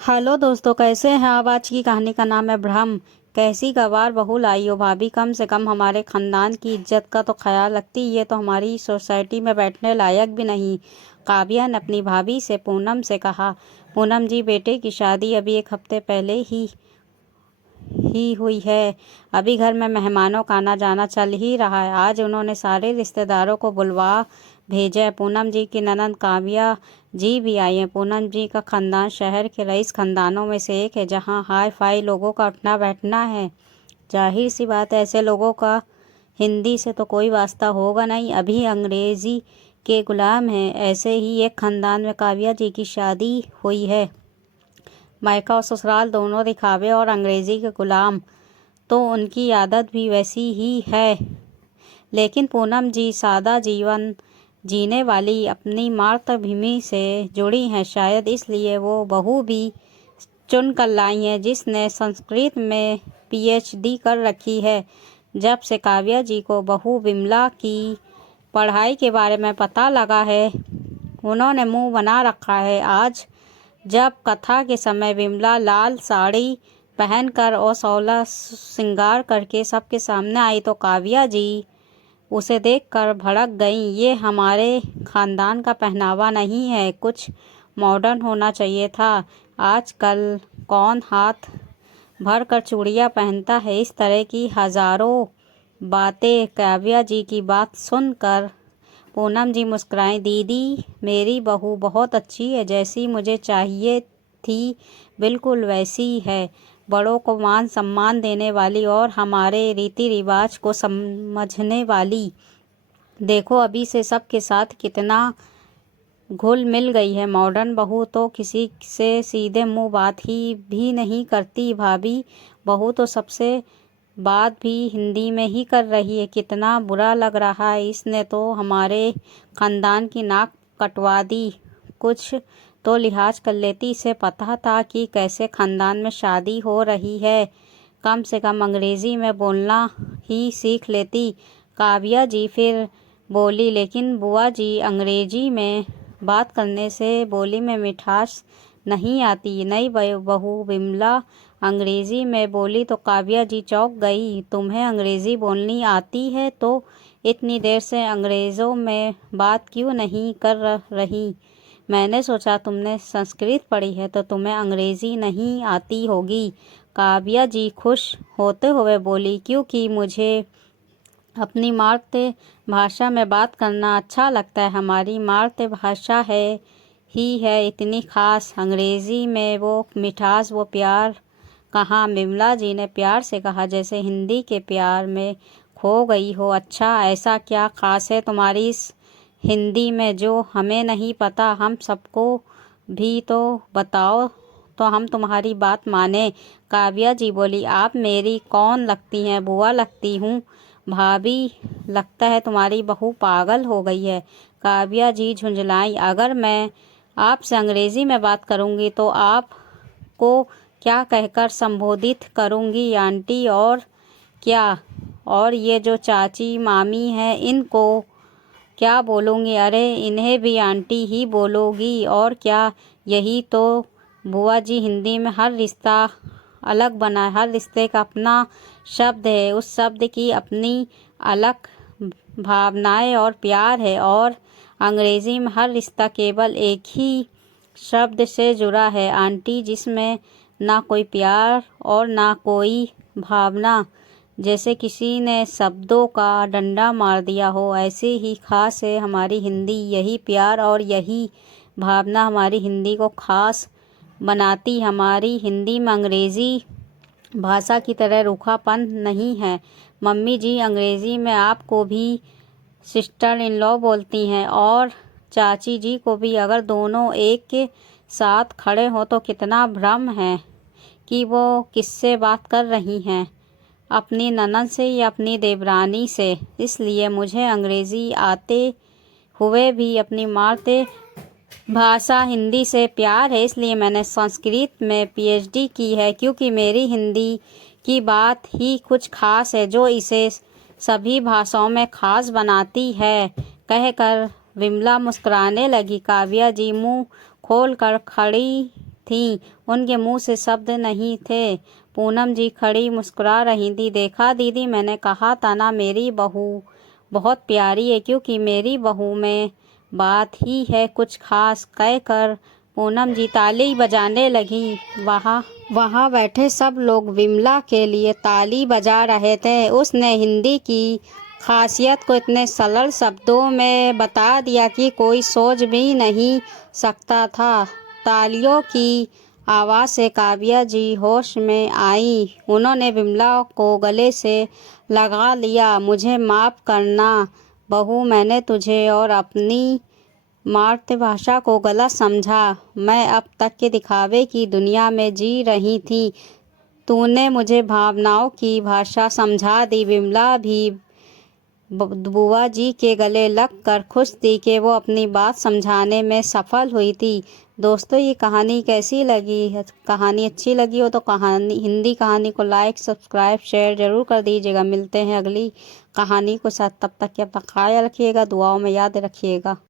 Hello दोस्तों, कैसे हैं आप। आज की कहानी का नाम है भ्रम। कैसी गवार बहू लाई हो भाभी, कम से कम हमारे खानदान की इज्जत का तो ख्याल रखती। ये तो हमारी सोसाइटी में बैठने लायक भी नहीं। काव्या ने अपनी भाभी से पूनम से कहा, पूनम जी, बेटे की शादी अभी एक हफ्ते पहले ही हुई है। अभी घर में मेहमानों का आना जाना चल ही रहा है। आज उन्होंने सारे रिश्तेदारों को बुलवा भेजा है। पूनम जी की ननद काव्या जी भी आई हैं। पूनम जी का खानदान शहर के रईस खानदानों में से एक है, जहां हाई फाई लोगों का उठना बैठना है। जाहिर सी बात है, ऐसे लोगों का हिंदी से तो कोई वास्ता होगा नहीं, अभी अंग्रेजी के गुलाम हैं। ऐसे ही एक खानदान में काव्या जी की शादी हुई है। मायका और ससुराल दोनों दिखावे और अंग्रेजी के गुलाम, तो उनकी आदत भी वैसी ही है। लेकिन पूनम जी सादा जीवन जीने वाली अपनी मातृभूमि से जुड़ी हैं। शायद इसलिए वो बहू भी चुन कर लाई हैं, जिसने संस्कृत में पीएचडी कर रखी है। जब से काव्या जी को बहू विमला की पढ़ाई के बारे में पता लगा है, उन्होंने मुंह बना रखा है। आज जब कथा के समय विमला लाल साड़ी पहनकर और 16 श्रृंगार करके सबके सामने आई, तो काव्या जी उसे देखकर भड़क गईं। ये हमारे खानदान का पहनावा नहीं है, कुछ मॉडर्न होना चाहिए था। आजकल कौन हाथ भर कर चूड़ियाँ पहनता है। इस तरह की हजारों बातें। काव्या जी की बात सुनकर पूनम जी मुस्कुराईं। दीदी, मेरी बहू बहुत अच्छी है, जैसी मुझे चाहिए थी बिल्कुल वैसी है। बड़ों को मान सम्मान देने वाली और हमारे रीति रिवाज को समझने वाली। देखो अभी से सबके साथ कितना घुल मिल गई है। मॉडर्न बहू तो किसी से सीधे मुंह बात ही भी नहीं करती। भाभी बहू तो सबसे बात भी हिंदी में ही कर रही है। कितना बुरा लग रहा है। इसने तो हमारे खानदान की नाक कटवा दी। कुछ तो लिहाज कर लेती। इसे पता था कि कैसे खानदान में शादी हो रही है। कम से कम अंग्रेजी में बोलना ही सीख लेती। काव्या जी फिर बोली, लेकिन बुआ जी, अंग्रेजी में बात करने से बोली में मिठास नहीं आती। नई बहू विमला अंग्रेजी में बोली तो काव्या जी चौंक गई। तुम्हें अंग्रेजी बोलनी आती है तो इतनी देर से अंग्रेज़ों में बात क्यों नहीं कर रही? मैंने सोचा तुमने संस्कृत पढ़ी है तो तुम्हें अंग्रेजी नहीं आती होगी। काव्या जी खुश होते हुए बोली, क्योंकि मुझे अपनी मातृभाषा में बात करना अच्छा लगता है। हमारी मातृभाषा ही है इतनी खास। अंग्रेजी में वो मिठास, वो प्यार कहाँ? विमला जी ने प्यार से कहा, जैसे हिंदी के प्यार में खो गई हो। अच्छा, ऐसा क्या खास है तुम्हारी इस हिंदी में जो हमें नहीं पता? हम सबको भी तो बताओ, तो हम तुम्हारी बात माने। काव्या जी बोली, आप मेरी कौन लगती हैं? बुआ लगती हूँ। भाभी, लगता है तुम्हारी बहू पागल हो गई है। काव्या जी झुंझलाई, अगर मैं आपसे अंग्रेजी में बात करूंगी तो आपको क्या कहकर संबोधित करूंगी? आंटी? और क्या? और ये जो चाची मामी है, इनको क्या बोलूँगी? अरे, इन्हें भी आंटी ही बोलोगी और क्या? यही तो बुआ जी, हिंदी में हर रिश्ता अलग बना है। हर रिश्ते का अपना शब्द है, उस शब्द की अपनी अलग भावनाएं और प्यार है। और अंग्रेजी में हर रिश्ता केवल एक ही शब्द से जुड़ा है आंटी, जिसमें ना कोई प्यार और ना कोई भावना। जैसे किसी ने शब्दों का डंडा मार दिया हो, ऐसे ही खास है हमारी हिंदी। यही प्यार और यही भावना हमारी हिंदी को खास बनाती। हमारी हिंदी में अंग्रेजी भाषा की तरह रूखापन नहीं है। मम्मी जी, अंग्रेजी में आपको भी सिस्टर इन लॉ बोलती हैं और चाची जी को भी। अगर दोनों एक के साथ खड़े हो तो कितना भ्रम है कि वो किससे बात कर रही हैं, अपनी ननद से या अपनी देवरानी से। इसलिए मुझे अंग्रेज़ी आते हुए भी अपनी मातृभाषा हिंदी से प्यार है। इसलिए मैंने संस्कृत में पीएचडी की है, क्योंकि मेरी हिंदी की बात ही कुछ खास है जो इसे सभी भाषाओं में खास बनाती है। कहकर विमला मुस्कुराने लगी। काव्या जी मुंह खोल कर खड़ी थीं। उनके मुंह से शब्द नहीं थे। पूनम जी खड़ी मुस्कुरा रही थी। देखा दीदी, मैंने कहा था ना मेरी बहू बहुत प्यारी है, क्योंकि मेरी बहू में बात ही है कुछ खास, कहकर पूनम जी ताली बजाने लगी। वहाँ बैठे सब लोग विमला के लिए ताली बजा रहे थे। उसने हिंदी की खासियत को इतने सरल शब्दों में बता दिया कि कोई सोच भी नहीं सकता था। तालियों की आवाज़ से काव्या जी होश में आई। उन्होंने विमला को गले से लगा लिया। मुझे माफ़ करना बहू, मैंने तुझे और अपनी मातृभाषा को गलत समझा। मैं अब तक के दिखावे की दुनिया में जी रही थी। तूने मुझे भावनाओं की भाषा समझा दी। विमला भी बुआ जी के गले लग कर खुश थी कि वो अपनी बात समझाने में सफल हुई थी। दोस्तों, ये कहानी कैसी लगी? कहानी अच्छी लगी हो तो हिंदी कहानी को लाइक, सब्सक्राइब, शेयर ज़रूर कर दीजिएगा। मिलते हैं अगली कहानी को साथ। तब तक के अपना ख्याल रखिएगा, दुआओं में याद रखिएगा।